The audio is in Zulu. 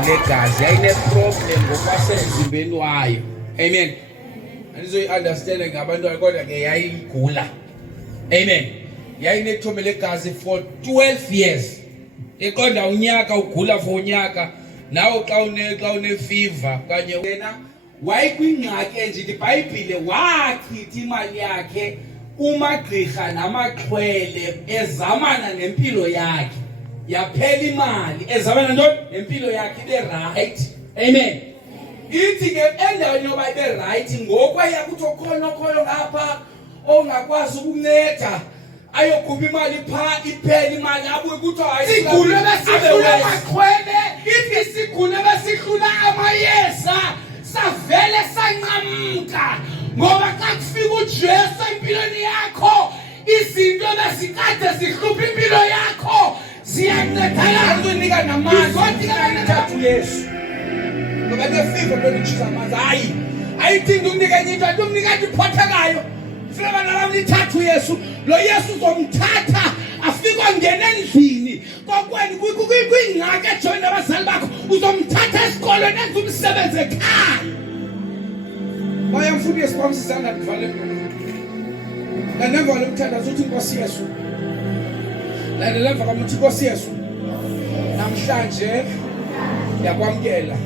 legazi yayine-problem ngokwasemzimbeni wayo. Amen. Andizoyi-understande ngabantwana kodwa ke yayigula. Amen. Yayinethombe legazi for 12 years. Iqonda unyaka ugula for unyaka. Nawe xa une-fever kanye wena wayekwingxaki enje iBhayibhile wachitha imali yakhe kumagqirha namaxhwele ezamana nempilo yakhe. Yaphela imali ezamana nempilo yakhe ibe right. Amen. Ithi ke endaweni yoba ibe right ngokwaya kuthi okhoyo ngapha ongakwazi ukunceda ayokhupha imali pha iphela imali abuye kuthi hayi sigule besihlula amaxhwele ithi sigule besihlula amayeza savele sanqamuka ngoba xa kufika uJesu empilweni yakho izinto besikade zihlupha impilo yakho ziyancedana ukunika namandla wathi kanathathu Yesu ngoba lefiva benichuza amandla ayidingi ukunika enye into athi umnika iphothekayo fika nalami lithathu Yesu lo Yesu uzomthatha afike angene endlini kokwenu kwingxaki ejoyina abazali bakho uzomthatha esikolweni enze umsebenzi ekhaya bayamfuna esikwamsizana kuvale lanemva lomthandazo uthi Nkosi Yesu lalela emva kwamuthi Nkosi Yesu namhlanje yakwamkela